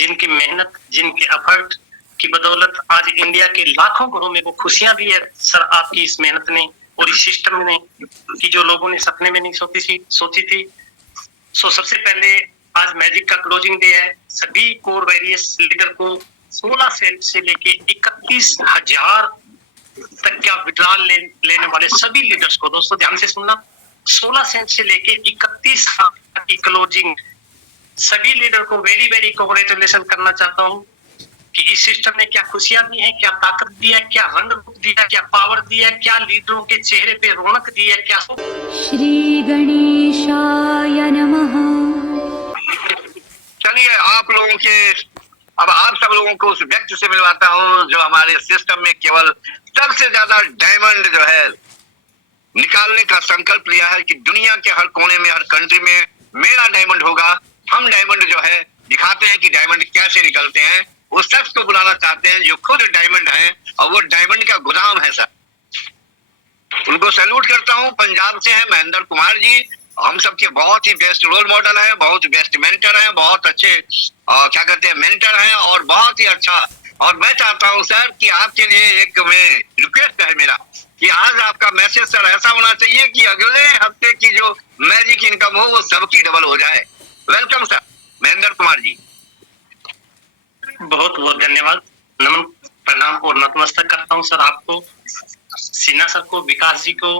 जिनकी मेहनत, जिनके एफर्ट की बदौलत आज इंडिया के लाखों घरों में वो खुशियां भी है सर आपकी इस मेहनत ने और इस सिस्टम ने कि जो लोगों ने सपने में नहीं सोची थी। सो सबसे पहले आज मैजिक का क्लोजिंग डे है। सभी कोर वेरियस लीडर को 16 सेंट से लेके 31,000 तक का विड्रॉल लेने वाले सभी लीडर्स को दोस्तों ध्यान से सुनना, 16 सेंट से लेके 31,000 की क्लोजिंग सभी लीडर को वेरी वेरी कांग्रेचुलेशन करना चाहता हूँ कि इस सिस्टम ने क्या खुशियां दी है, क्या ताकत दी है, क्या रंग रूप दिया, क्या पावर दिया, क्या लीडरों के चेहरे पे रौनक दी है, क्या श्री गणेशाय नमः। चलिए आप लोगों के अब आप सब लोगों को उस व्यक्ति से मिलवाता हूँ जो हमारे सिस्टम में केवल सबसे ज्यादा डायमंड जो है निकालने का संकल्प लिया है कि दुनिया के हर कोने में, हर कंट्री में मेरा डायमंड होगा। हम डायमंड जो है दिखाते हैं कि डायमंड कैसे निकलते हैं। उस शख्स को बुलाना चाहते हैं जो खुद डायमंड है और वो डायमंड का गोदाम है सर। उनको सैल्यूट करता हूँ। पंजाब से है महेंद्र कुमार जी, हम सबके बहुत ही बेस्ट रोल मॉडल है, बहुत बेस्ट मेंटर है, बहुत अच्छे क्या कहते हैं मेंटर हैं और बहुत ही अच्छा। और मैं चाहता हूँ सर कि आपके लिए एक मैं रिक्वेस्ट है मेरा कि आज आपका मैसेज सर ऐसा होना चाहिए कि अगले हफ्ते की जो मैजिक इनकम हो वो सबकी डबल हो जाए। Welcome sir Mahendra Kumar ji. बहुत बहुत धन्यवाद, नमन प्रणाम और नतमस्तक करता हूँ सर आपको, सिन्हा सर को, विकास जी को,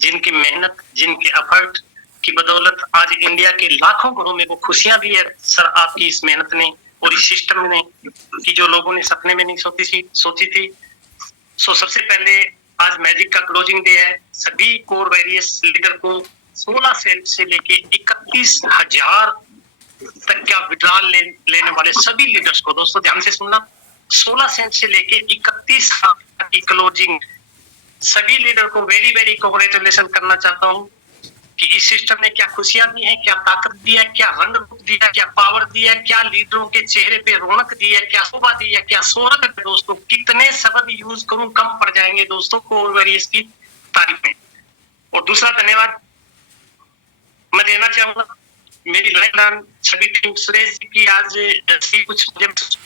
जिनकी मेहनत, जिनके एफर्ट की बदौलत आज इंडिया के लाखों घरों में वो खुशियां भी है सर आपकी इस मेहनत ने और इस सिस्टम ने कि जो लोगों ने सपने में नहीं सोची थी। सो सबसे पहले आज मैजिक का क्लोजिंग डे है। सभी कोर वेरियस लीडर को 16 सेंट से लेके 31,000 तक का विड्रॉल लेने वाले सभी लीडर्स को दोस्तों ध्यान से सुनना, 16 सेंट से लेके 31,000 की क्लोजिंग सभी लीडर को वेरी वेरी कांग्रेचुलेशन करना चाहता हूँ कि इस सिस्टम ने क्या खुशियां दी है, क्या ताकत दी है, क्या रंग रूप दिया, क्या पावर दिया, क्या लीडरों के चेहरे पे रौनक दी है, क्या शोभा दी है, क्या शोहरत है दोस्तों। कितने शब्द यूज करूं कम पड़ जाएंगे दोस्तों कोर वेरियस की तारीफ में। और दूसरा धन्यवाद मैं देना चाहूंगा मेरी लाइन सभी टीम सुरेश जी की। आज कुछ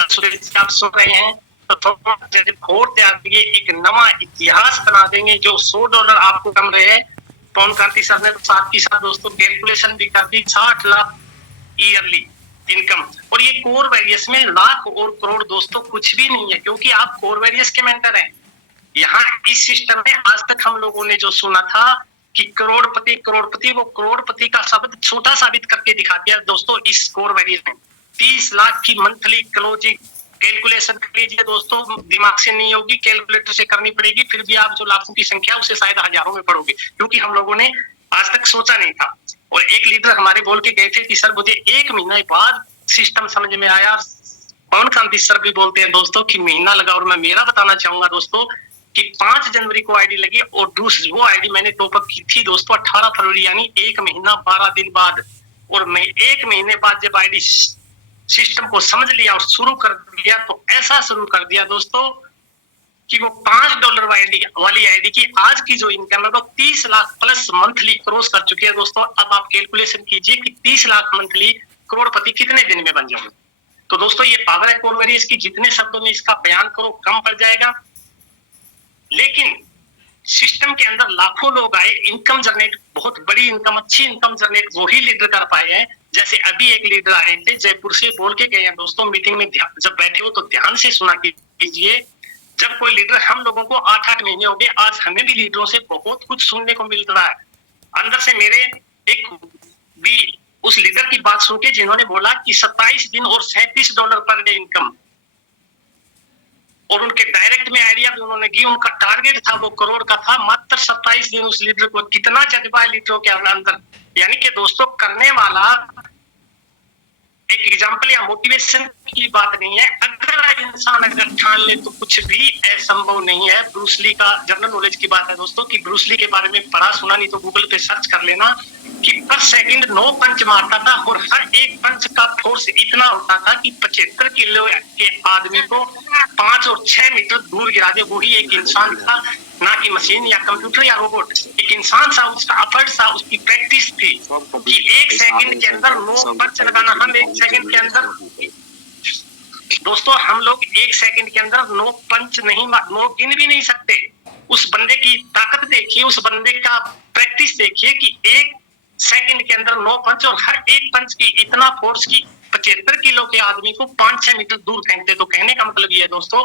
सुरेश जी आप सुन रहे हैं तो थोड़ा वोट तैयार दिए, एक नवा इतिहास बना देंगे। जो $100 आपको कम रहे हैं, पवन कांति सर ने साथ ही साथ दोस्तों कैलकुलेशन भी कर दी, 60 लाख ईयरली इनकम। और ये कोर वेरियस में लाख और करोड़ दोस्तों कुछ भी नहीं है, क्योंकि आप कोर वेरियस के मेंटर हैं। यहाँ इस सिस्टम में आज तक हम लोगों ने जो सुना था कि करोड़पति करोड़पति, वो करोड़पति का शब्द छोटा साबित करके दिखा दिया दोस्तों इस कोर वेरियस में। 30 लाख की मंथली क्लोजिंग कैलकुलेशन कर लीजिए दोस्तों, दिमाग से नहीं होगी, कैलकुलेटर से करनी पड़ेगी, फिर भी आप जो लाखों की संख्या उसे शायद हजारों में पढ़ोगे, क्योंकि हम लोगों ने आज तक सोचा नहीं था। और एक लीडर हमारे बोल के गए थे कि सर मुझे 1 महीना बाद सिस्टम समझ में आया। पवन कांति सर भी बोलते हैं दोस्तों कि महीना लगा, और मैं मेरा बताना चाहूंगा दोस्तों कि 5 जनवरी को आईडी लगी और दूसरी वो आईडी मैंने टॉपअप की थी दोस्तों 18 फरवरी, यानी 1 महीना 12 दिन बाद। और मैं 1 महीने बाद जब आईडी सिस्टम को समझ लिया और शुरू कर दिया, तो ऐसा शुरू कर दिया दोस्तों कि वो $5 वाली आईडी की आज की जो इनकम है वो 30 लाख प्लस मंथली क्रॉस कर चुकी है दोस्तों। अब आप कैलकुलेशन कीजिए कि 30 लाख मंथली करोड़पति कितने दिन में बन जाओगे। तो दोस्तों ये पावर है कोर वेरियस की, जितने शब्दों में इसका बयान करो कम पड़ जाएगा। लेकिन सिस्टम के अंदर लाखों लोग आए, इनकम जनरेट, बहुत बड़ी इनकम, अच्छी इनकम जनरेट वही लीडर कर पाए हैं। जैसे अभी एक लीडर आए थे जयपुर से, बोल के गए हैं दोस्तों मीटिंग में, जब बैठे हो तो ध्यान से सुना कीजिए। जब कोई लीडर, हम लोगों को 8-8 महीने हो गए, आज हमें भी लीडरों से बहुत कुछ सुनने को मिल रहा है। अंदर से मेरे एक भी उस लीडर की बात सुन के जिन्होंने बोला कि 27 दिन और $37 पर डे इनकम, और उनके डायरेक्ट में आइडिया भी उन्होंने की, उनका टारगेट था वो करोड़ का था, मात्र 27 दिन। उस लीडर को कितना जज्बा है लीडरों के अंदर। यानी कि दोस्तों करने वाला एक एग्जाम्पल या मोटिवेशन की बात नहीं है। अगर इंसान अगर ठान ले तो कुछ भी असंभव नहीं है। ब्रूस ली का जनरल नॉलेज की बात है दोस्तों कि ब्रूस ली के बारे में पढ़ा सुना नहीं तो गूगल पे सर्च कर लेना कि पर सेकंड 9 पंच मारता था, और हर एक पंच का फोर्स इतना होता था कि 75 किलो के आदमी को 5 और 6 मीटर दूर गिरा दे। वही एक इंसान था ना कि मशीन या कंप्यूटर या रोबोट। एक इंसान था, उसका एफर्ट था, उसकी प्रैक्टिस थी कि 1 सेकंड के अंदर 9 पंच लगाना। हम 1 सेकंड के अंदर दोस्तों, हम लोग 1 सेकंड के अंदर 9 पंच नहीं, 9 गिन भी नहीं सकते। उस बंदे की ताकत देखिए, उस बंदे का प्रैक्टिस देखिए कि 1 सेकंड के अंदर 9 पंच, और हर एक पंच की इतना फोर्स की 75 किलो के आदमी को 5-6 मीटर दूर फेंकते। तो कहने का मतलब ये है दोस्तों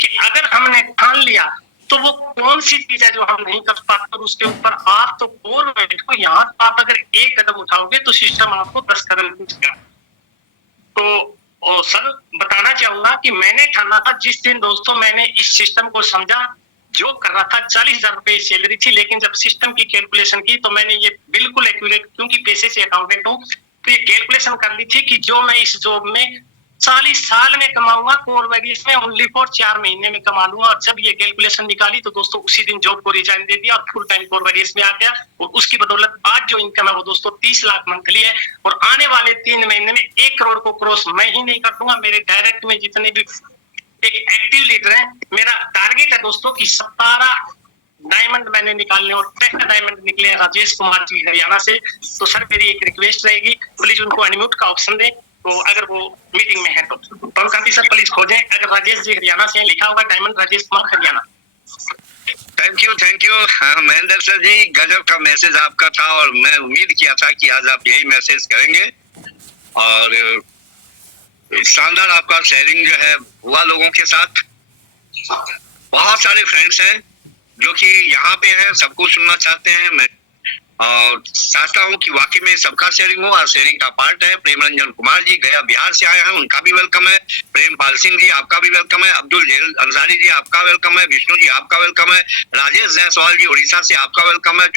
कि अगर हमने ठान लिया तो वो कौन सी चीज है जो हम नहीं कर पाते, और उसके ऊपर आप तो कोर वेट को यहाँ आप अगर 1 कदम उठाओगे तो सिस्टम आपको 10 कदम पूछेगा। तो सर बताना चाहूंगा कि मैंने ठाना था जिस दिन दोस्तों मैंने इस सिस्टम को समझा। जो कर रहा था 40,000 रुपए सैलरी थी, लेकिन जब सिस्टम की कैलकुलेशन की तो मैंने ये बिल्कुल एक्यूरेट, क्योंकि पेशे से अकाउंटेंट हूँ, तो ये कैलकुलेशन कर ली थी कि जो मैं इस जॉब में 40 साल में कमाऊंगा, कोर वेरियस में ओनली फॉर 4 महीने में कमा लूंगा। और जब ये कैलकुलेशन निकाली तो दोस्तों उसी दिन जॉब को रिजाइन दे दिया और फुल टाइम कोर वेरियस में आ गया। और उसकी बदौलत आज जो इनकम है वो दोस्तों 30 लाख मंथली है। और आने वाले 3 महीने में 1 करोड़ को क्रॉस मैं ही नहीं कर दूंगा। मेरे डायरेक्ट में जितने भी एक एक्टिव लीडर है, मेरा टारगेट है दोस्तों कि 17 डायमंड मैंने निकालने, और 10 डायमंड निकले हैं राजेश कुमार जी हरियाणा से। तो सर मेरी एक रिक्वेस्ट रहेगी, प्लीज उनको अनम्यूट का ऑप्शन दें, तो अगर वो मीटिंग में है तो पवन कांति सर प्लीज खोजें, अगर राजेश जी हरियाणा से लिखा होगा diamond Rajesh Kumar Haryana. Thank you Mahendra sir ji, गजब का मैसेज आपका था, और मैं उम्मीद किया था कि आज आप यही मैसेज करेंगे। और शानदार आपका शेयरिंग जो है हुआ लोगों के साथ। बहुत सारे फ्रेंड्स हैं जो कि यहाँ पे हैं, सबको सुनना चाहते हैं। मैं और चाहता हूँ कि वाकई में सबका शेयरिंग हो, और शेयरिंग का पार्ट है प्रेम रंजन कुमार जी, गया बिहार से आए हैं, उनका भी वेलकम है। प्रेम पाल सिंह जी आपका भी वेलकम है। अब्दुल जेल अंसारी जी आपका वेलकम है। विष्णु जी आपका वेलकम है। राजेश जायसवाल जी उड़ीसा से आपका वेलकम है।